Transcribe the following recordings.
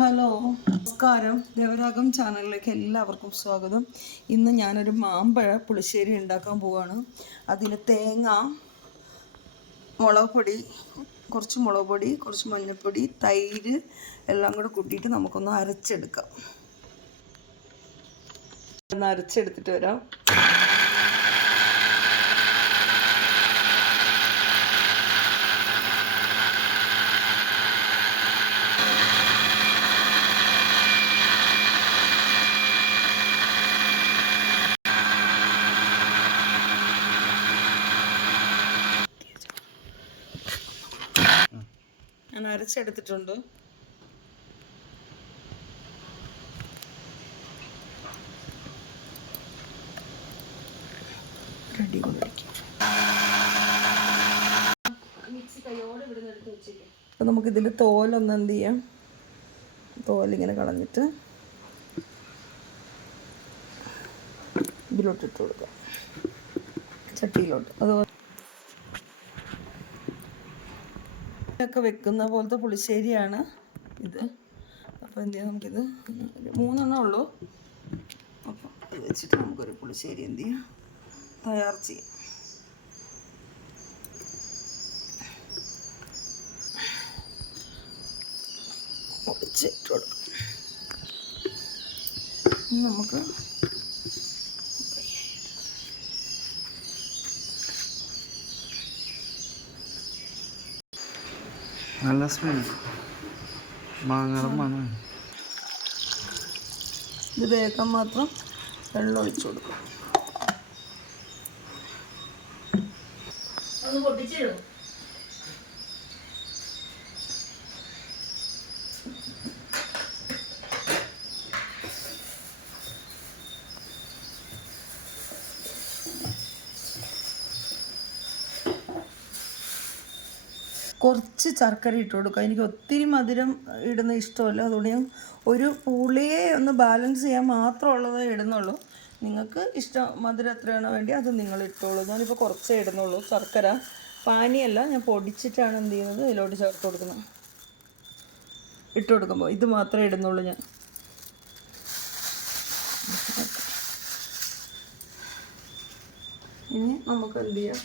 Hello, നമസ്കാരം. ദേവരാഗം ചാനലിലേക്ക് എല്ലാവർക്കും സ്വാഗതം. ഇന്ന് ഞാനൊരു മാമ്പഴ പുളിശ്ശേരി ഉണ്ടാക്കാൻ പോവാണ്. അതിന് തേങ്ങ, മുളക് പൊടി, കുറച്ച് മഞ്ഞൾപ്പൊടി, തൈര് എല്ലാം കൂടെ കൂട്ടിയിട്ട് നമുക്കൊന്ന് അരച്ചെടുക്കാം. ഒന്ന് അരച്ചെടുത്തിട്ട് വരാം. ഞാൻ അരച്ചെടുത്തിട്ടുണ്ട്. റെഡി മിക്സി കൈയോടെ ഇവിടുന്ന് എടുത്ത് വെച്ചേക്കാം. അപ്പോൾ നമുക്കിതിൻ്റെ തോലൊന്ന് എന്ത് ചെയ്യാം, തോലിങ്ങനെ കളഞ്ഞിട്ട് ഇതിലോട്ടിട്ട് കൊടുക്കാം, ചട്ടിയിലോട്ട്. അതുപോലെ ഒക്കെ വെക്കുന്ന പോലത്തെ പുളിശ്ശേരിയാണ് ഇത്. അപ്പോൾ എന്ത് ചെയ്യാം, നമുക്കിത് 3 ഉള്ളൂ. അപ്പോൾ ഇത് വെച്ചിട്ട് നമുക്കൊരു പുളിശ്ശേരി എന്ത് ചെയ്യാം, തയ്യാർ ചെയ്യാം. ഒടിച്ചിട്ട് കൊടുക്കാം. നമുക്ക് നല്ല സ്മെൽ, മാങ്ങയുടെ മണം. ഇത് വേഗം മാത്രം വെള്ളം ഒഴിച്ചു കൊടുക്കും. ഒന്ന് പൊട്ടിച്ചിടും. കുറച്ച് ശർക്കര ഇട്ട് കൊടുക്കുക. എനിക്ക് ഒത്തിരി മധുരം ഇടുന്ന ഇഷ്ടമല്ല, അതുകൊണ്ട് ഞാൻ ഒരു പുളിയെ ഒന്ന് ബാലൻസ് ചെയ്യാൻ മാത്രമുള്ളതേ ഇടുന്നുള്ളൂ. നിങ്ങൾക്ക് മധുരം എത്രയാണോ വേണ്ടി അത് നിങ്ങൾ ഇട്ടോളൂ. ഞാനിപ്പോൾ കുറച്ചേ ഇടുന്നുള്ളൂ. ശർക്കര പാനിയല്ല, ഞാൻ പൊടിച്ചിട്ടാണ് എന്ത് ചെയ്യുന്നത്, ഇതിലോട്ട് ചേർത്ത് കൊടുക്കുന്നത്. ഇട്ട് കൊടുക്കുമ്പോൾ ഇത് മാത്രമേ ഇടുന്നുള്ളൂ ഞാൻ. ഇനി നമുക്ക് എന്ത് ചെയ്യാം,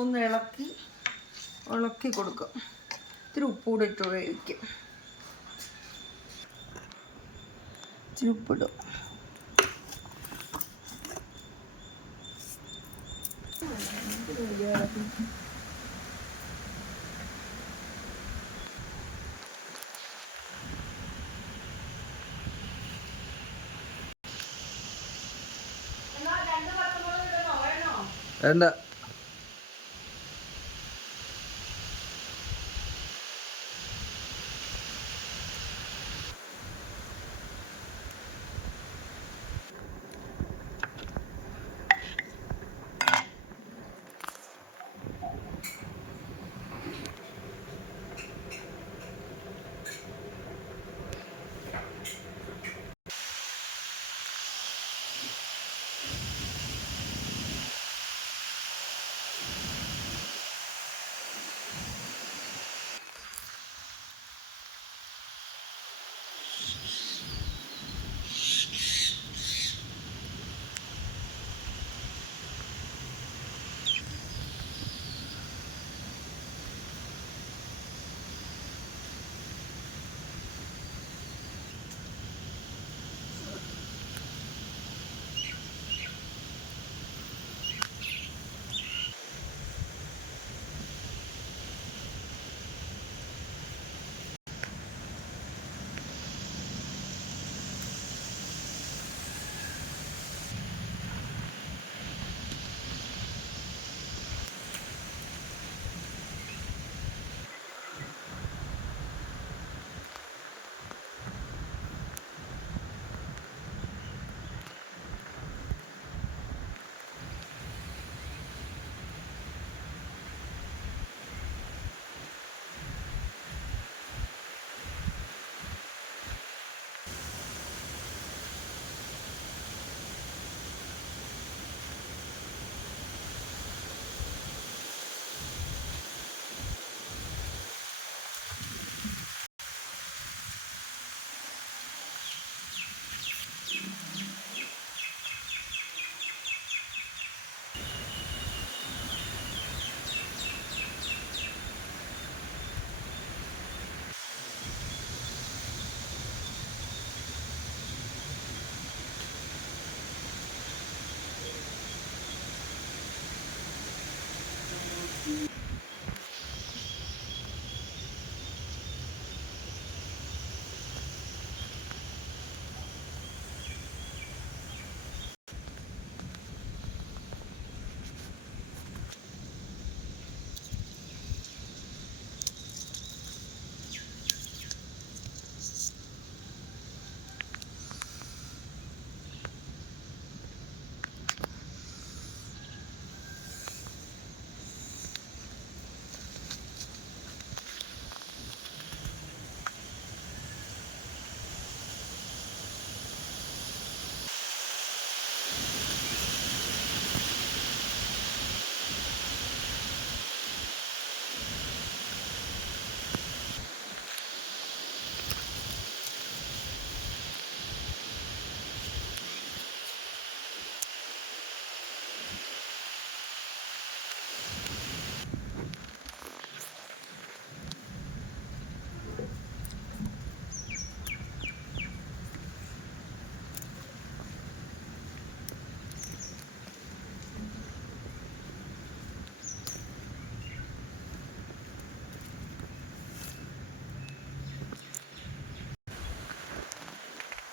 ഒന്ന് ഇളക്കി കൊടുക്കുക. ഇത്തിരി ഉപ്പൂടെ ഇട്ട് വേവിക്കും. ഇത്തിരി ഉപ്പിടും. വേണ്ട,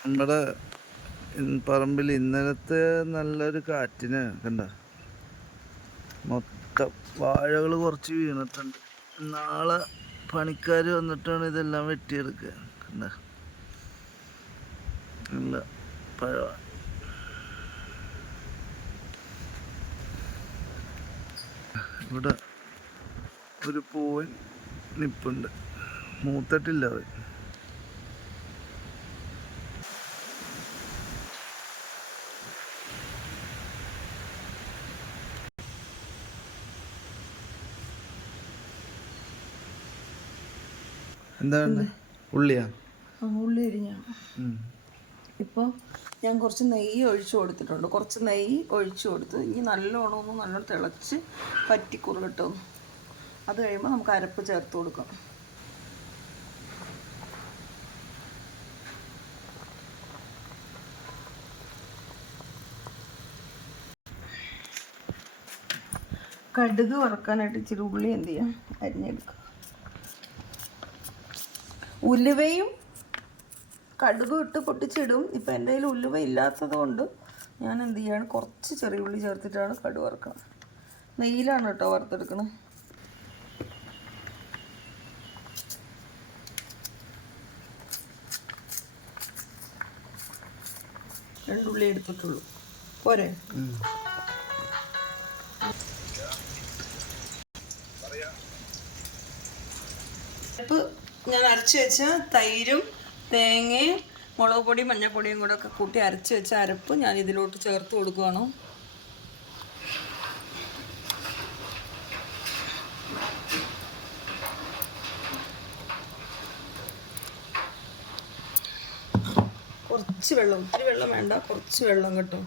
നമ്മുടെ പറമ്പിൽ ഇന്നലത്തെ നല്ലൊരു കാറ്റിന് കണ്ട മൊത്തം വാഴകൾ കുറച്ച് വീണിട്ടുണ്ട്. നാളെ പണിക്കാർ വന്നിട്ടാണ് ഇതെല്ലാം വെട്ടിയെടുക്കുക. കണ്ട നല്ല പഴ ഇവിടെ ഒരു പൂവൻ നിപ്പുണ്ട്, മൂത്തിട്ടില്ല അവൻ. എന്താണ് ഉള്ളിയാ? ഉള്ളി അരിഞ്ഞാ. ഇപ്പോൾ ഞാൻ കുറച്ച് നെയ്യ് ഒഴിച്ചു കൊടുത്തിട്ടുണ്ട്. കുറച്ച് നെയ്യ് ഒഴിച്ചു കൊടുത്ത് ഇനി നല്ലോണം തിളച്ച് പറ്റിക്കുറുകട്ടോ. അത് കഴിയുമ്പോൾ നമുക്ക് അരപ്പ് ചേർത്ത് കൊടുക്കാം. കടുക് വറക്കാനായിട്ട് ഇച്ചിരി ഉള്ളി എന്ത് ചെയ്യാം, അരിഞ്ഞെടുക്കുക. ഉലുവയും കടുകും ഇട്ട് പൊട്ടിച്ചിടും. ഇപ്പം എൻ്റെ കയ്യിൽ ഉലുവ ഇല്ലാത്തത് കൊണ്ട് ഞാൻ എന്ത് ചെയ്യാണ്, കുറച്ച് ചെറിയ ഉള്ളി ചേർത്തിട്ടാണ് കടുക് വറുക്കുന്നത്. നെയ്യിലാണ് കേട്ടോ വറുത്തെടുക്കണം. രണ്ടുള്ളി എടുത്തിട്ടുള്ളൂ, പോരെ? ഞാൻ അരച്ച് വെച്ച തൈരും തേങ്ങയും മുളക് പൊടിയും മഞ്ഞൾപ്പൊടിയും കൂടെ ഒക്കെ കൂട്ടി അരച്ച് വെച്ച അരപ്പ് ഞാൻ ഇതിലോട്ട് ചേർത്ത് കൊടുക്കുകയാണ്. കുറച്ച് വെള്ളം, ഒത്തിരി വെള്ളം വേണ്ട, കുറച്ച് വെള്ളം കേട്ടോ.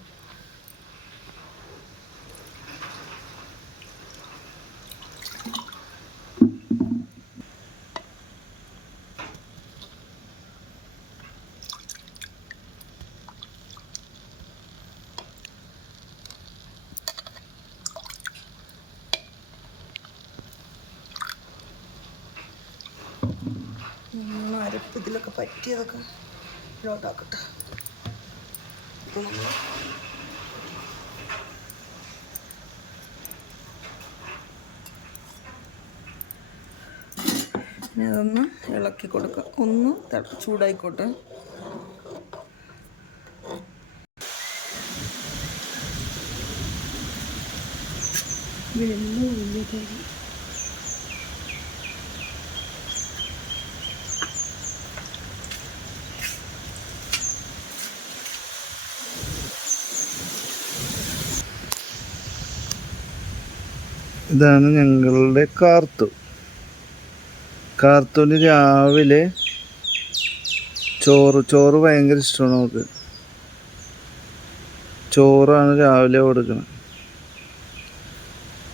അരപ്പ് ഇതിലൊക്കെ പറ്റിയതൊക്കെ ലോട്ടാക്കട്ടെ. അപ്പോൾ നമ്മൾ അതൊന്ന് ഇളക്കി കൊടുക്കുക. ഒന്ന് ചൂടായിക്കോട്ടെ. വെള്ളം ഒഴിഞ്ഞിട്ട് ഇതാണ് ഞങ്ങളുടെ കാർത്തൂന് രാവിലെ ചോറ് ഭയങ്കര ഇഷ്ടമാണ് നമുക്ക്. ചോറാണ് രാവിലെ കൊടുക്കണം.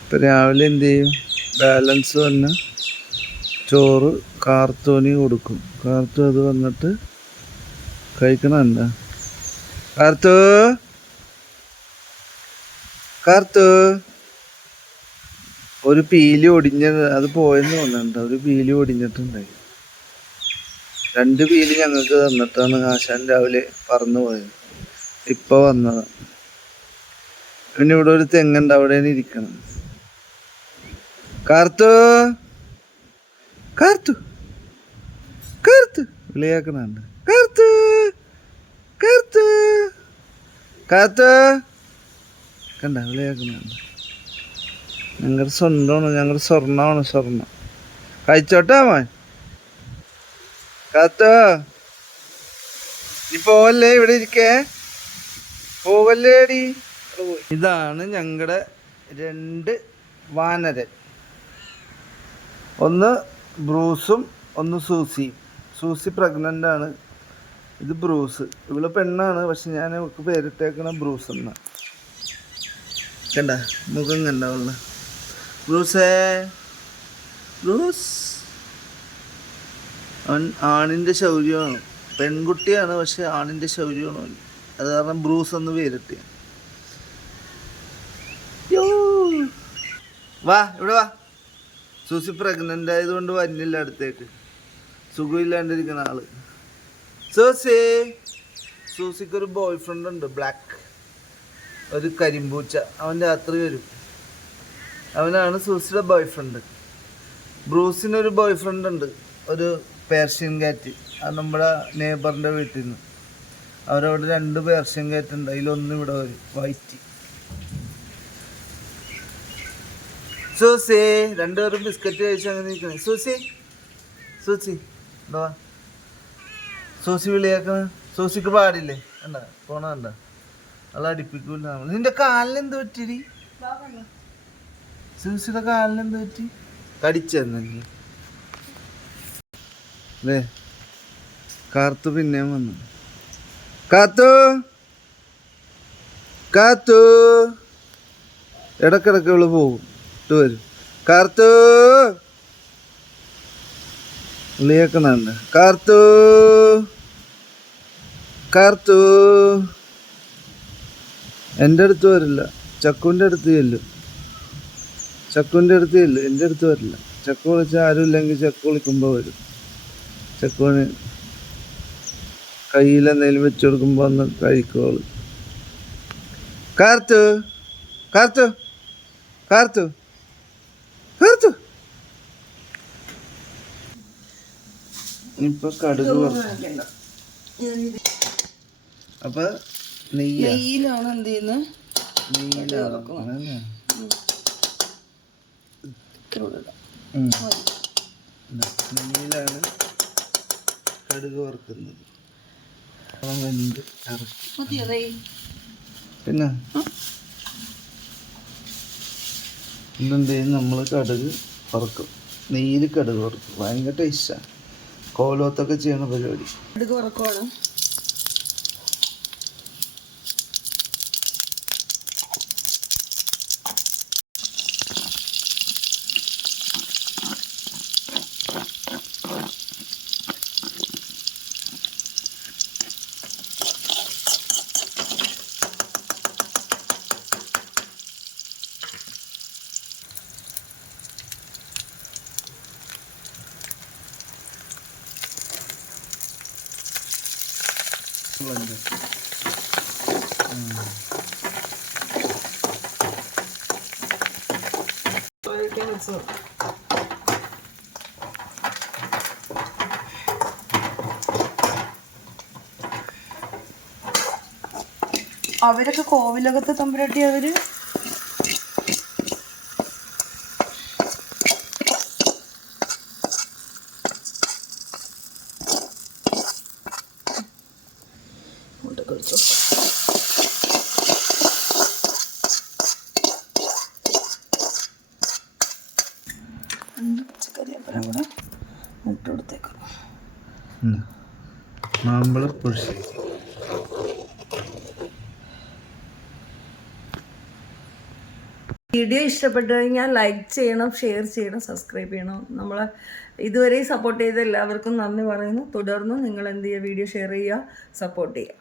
ഇപ്പം രാവിലെ എന്ത് ചെയ്യും, ബാലൻസ് വന്ന ചോറ് കാർത്തൂന് കൊടുക്കും. കാർത്തു അത് വന്നിട്ട് കഴിക്കണം. എന്താ കാർത്തു ഒരു പീലി ഒടിഞ്ഞത്, അത് പോയെന്ന് തോന്നുന്നുണ്ട്. ഒരു പീലി ഒടിഞ്ഞിട്ടുണ്ടായി. 2 പീലി ഞങ്ങൾക്ക് തന്നിട്ടാണ് ആശാൻ രാവിലെ പറന്നു പോയത്. ഇപ്പൊ വന്നതാ. പിന്നെ ഇവിടെ ഒരു തെങ്ങുണ്ട്, അവിടെ ഇരിക്കണം. കാർത്തു വിളിയാക്കുന്നുണ്ട്. കാർത്തു കണ്ട വിളിയാക്കുന്നുണ്ട്. ഞങ്ങളുടെ സ്വന്തമാണ്, ഞങ്ങളുടെ സ്വർണ്ണം. കഴിച്ചോട്ടാ മോൻ. കാത്തോ നീ പോവല്ലേ, ഇവിടെ ഇരിക്കേ, പോവല്ലേടി. ഇതാണ് ഞങ്ങളുടെ 2 വാനരൻ. ഒന്ന് ബ്രൂസും ഒന്ന് സൂസിയും. സൂസി പ്രഗ്നൻ്റ് ആണ്. ഇത് ബ്രൂസ്. ഇവള് പെണ്ണാണ്, പക്ഷെ ഞാൻ ഇവൾക്ക് പേരിട്ടേക്കണ ബ്രൂസ് എന്നാ. കണ്ട മുഖം കണ്ട ബ്രൂസ്. അവൻ ആണിൻ്റെ ശൗര്യമാണ്. പെൺകുട്ടിയാണ്, പക്ഷെ ആണിൻ്റെ ശൗര്യമാണ് അവൻ. അത് കാരണം ബ്രൂസ് എന്ന് പേരിട്ട്. വാ ഇവിടെ വാ. സൂസി പ്രഗ്നൻ്റ് ആയതുകൊണ്ട് വന്നില്ല അടുത്തേക്ക്. സുഖമില്ലാണ്ടിരിക്കുന്ന ആള്. സൂസി സൂസിക്ക് ഒരു ബോയ് ഫ്രണ്ട് ഉണ്ട്, ബ്ലാക്ക്, ഒരു കരിമ്പൂച്ച. അവൻ രാത്രി വരും. അവനാണ് സൂസിയുടെ ബോയ് ഫ്രണ്ട്. ബ്രൂസിനൊരു ബോയ് ഫ്രണ്ട് ഉണ്ട്, ഒരു പേർഷ്യൻ കാറ്റ്. അത് നമ്മുടെ നെയ്ബറിൻ്റെ വീട്ടിൽ നിന്ന്. അവരവിടെ 2 പേർഷ്യൻ കാറ്റ് ഉണ്ട്. അതിലൊന്നും ഇവിടെ വരും, വൈറ്റ്. സൂസി, 2 പേരും ബിസ്ക്കറ്റ് കഴിച്ച് അങ്ങനെ നിൽക്കണേ. സൂസി, സൂസി എന്താ സൂസി വിളിയാക്കണ? സൂസിക്ക് പാടില്ലേ? കണ്ട പോണ കണ്ട, അത് അടിപ്പിക്കൂല. നിന്റെ കാലിന് എന്ത് പറ്റിരി? സൂസിയുടെ കാലിന് എന്ത് പറ്റി? കടിച്ചെന്നെങ്കിൽ അല്ലേ? കാർത്തു പിന്നെയും വന്നു. കാത്തു, കാത്തു, ഇടക്കിടക്ക് ഇവള് പോകും, ഇട്ട് വരും. കാർത്തു വിളിയേക്കണുണ്ട്. കാർത്തു, കാർത്തു. എൻ്റെ അടുത്ത് വരില്ല, ചക്കുവിൻ്റെ അടുത്ത് ചെല്ലും. ചക്കുവിൻ്റെ അടുത്ത് ചെല്ലും, എൻ്റെ അടുത്ത് വരില്ല. ചക്കു വിളിച്ചാൽ ആരും ഇല്ലെങ്കിൽ ചക്കു വിളിക്കുമ്പോൾ വരും. ചക്കുവിന് കയ്യിൽ എന്തെങ്കിലും വെച്ച് കൊടുക്കുമ്പോൾ ഒന്ന് കഴിക്കോളൂ. കാർത്തു, കാർത്തു, കാർത്തു, കാർത്തു. ഇപ്പൊ കടുക് വറുക്കും. അപ്പൊ നെയ്യിലാണ് എന്ത് ചെയ്യുന്നത്? നെയ്യിലാണ് കടുക് വറുക്കുന്നത്. വെന്ത് ഇറക്കി. പിന്നെ ഇന്നെന്ത് ചെയ്യും? നമ്മൾ കടുക് വറുക്കും, നെയ്യിൽ കടുക് വറുക്കും. ഭയങ്കര ടേസ്റ്റാണ്. കോലോത്തൊക്കെ ചെയ്യണ പരിപാടി. കടുക് വറക്കുവാണ്. അവരൊക്കെ കോവിലകത്തെ തമ്പുരാട്ടി. അവര് പച്ചക്കറിയപ്പുറം കൂടെ മുട്ട കൊടുത്തേക്കാം. മാമ്പഴപ്പുളിശ്ശേരി. വീഡിയോ ഇഷ്ടപ്പെട്ടു കഴിഞ്ഞാൽ ലൈക്ക് ചെയ്യണം, ഷെയർ ചെയ്യണം, സബ്സ്ക്രൈബ് ചെയ്യണം. നമ്മളെ ഇതുവരെ സപ്പോർട്ട് ചെയ്ത എല്ലാവർക്കും നന്ദി പറയുന്നു. തുടർന്നും നിങ്ങൾ എന്ത് ചെയ്യുക? വീഡിയോ ഷെയർ ചെയ്യുക, സപ്പോർട്ട് ചെയ്യുക.